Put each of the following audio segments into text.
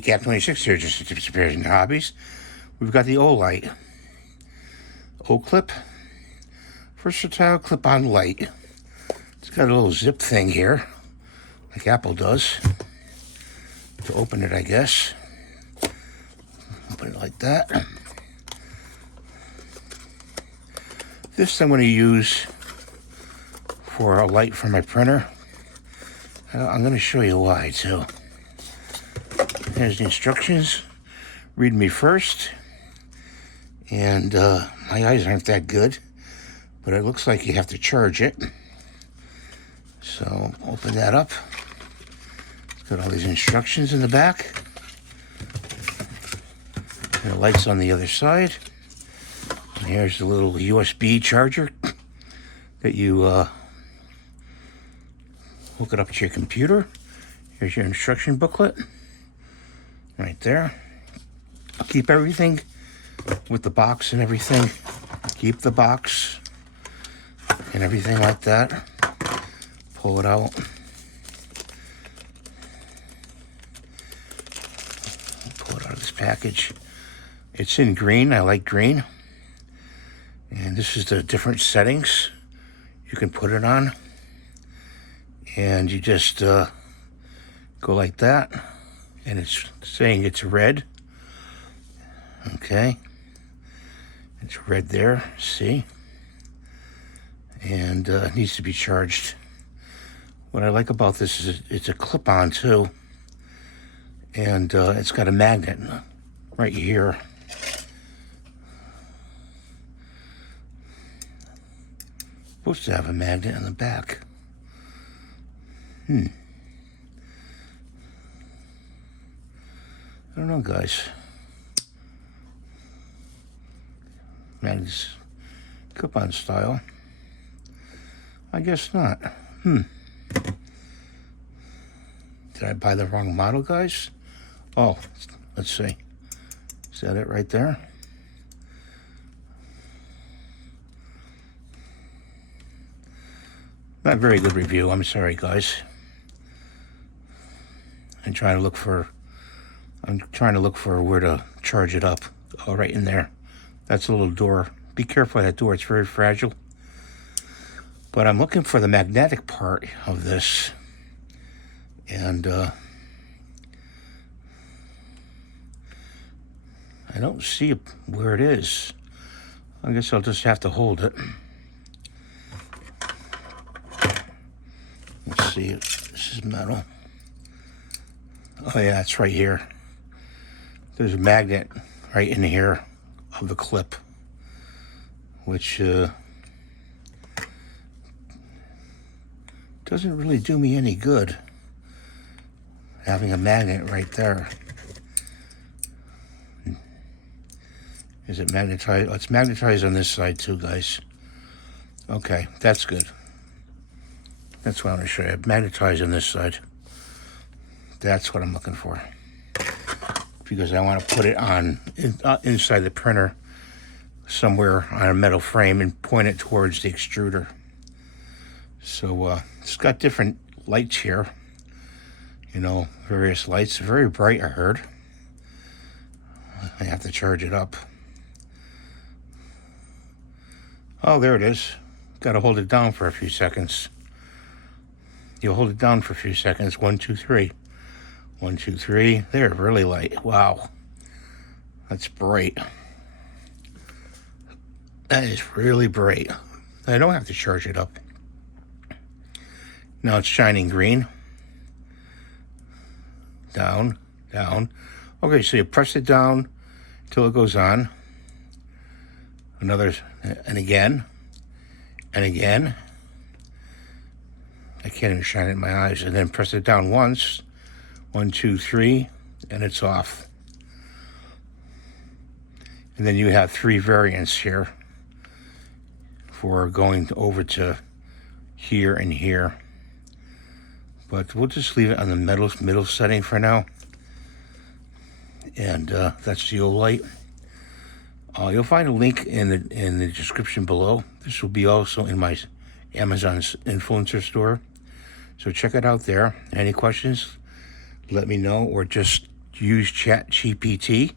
Cap 26 here, just disappears in hobbies. We've got the Olight Oclip versatile clip-on light. It's got a little zip thing here, like Apple does, to open it, I guess. Open it like that. This I'm going to use for a light for my printer. I'm going to show you why, too. Here's the instructions. Read me first. And my eyes aren't that good, but it looks like you have to charge it. So open that up. It's got all these instructions in the back. And the light's on the other side. And here's the little USB charger that you hook it up to your computer. Here's your instruction booklet. Right there. I'll keep everything with the box and everything. Keep the box and everything like that. Pull it out. Pull it out of this package. It's in green. I like green. And this is the different settings you can put it on. And you just go like that. And it's saying it's red. Okay. It's red there, see? And it needs to be charged. What I like about this is it's a clip-on too. And it's got a magnet right here. Supposed to have a magnet in the back. I don't know, guys. Magnets, clip-on style. I guess not. Did I buy the wrong model, guys? Oh, let's see. Is that it right there? Not very good review. I'm sorry, guys. I'm trying to look for where to charge it up. Oh, right in there. That's a little door. Be careful of that door. It's very fragile. But I'm looking for the magnetic part of this. And I don't see where it is. I guess I'll just have to hold it. Let's see. This is metal. Oh yeah, it's right here. There's a magnet right in here of the clip, which doesn't really do me any good, having a magnet right there. Is it magnetized? Oh, it's magnetized on this side too, guys. Okay, that's good. That's what I want to show you. Magnetized on this side. That's what I'm looking for. Because I want to put it on inside the printer somewhere on a metal frame and point it towards the extruder. So it's got different lights here. You know, various lights. Very bright, I heard. I have to charge it up. Oh, there it is. Got to hold it down for a few seconds. You'll hold it down for a few seconds. 1, 2, 3. 1, 2, 3. They're really light. Wow. That's bright. That is really bright. I don't have to charge it up. Now it's shining green. Down, down. Okay, so you press it down till it goes on. Another, and again. And again. I can't even shine it in my eyes. And then press it down once. 1, 2, 3, and it's off. And then you have 3 variants here for going over to here and here. But we'll just leave it on the middle setting for now. And that's the Olight. You'll find a link in the description below. This will be also in my Amazon's influencer store. So check it out there. Any questions? Let me know, or just use ChatGPT,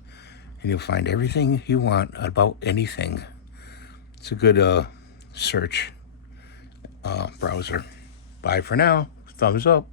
and you'll find everything you want about anything. It's a good search browser. Bye for now. Thumbs up.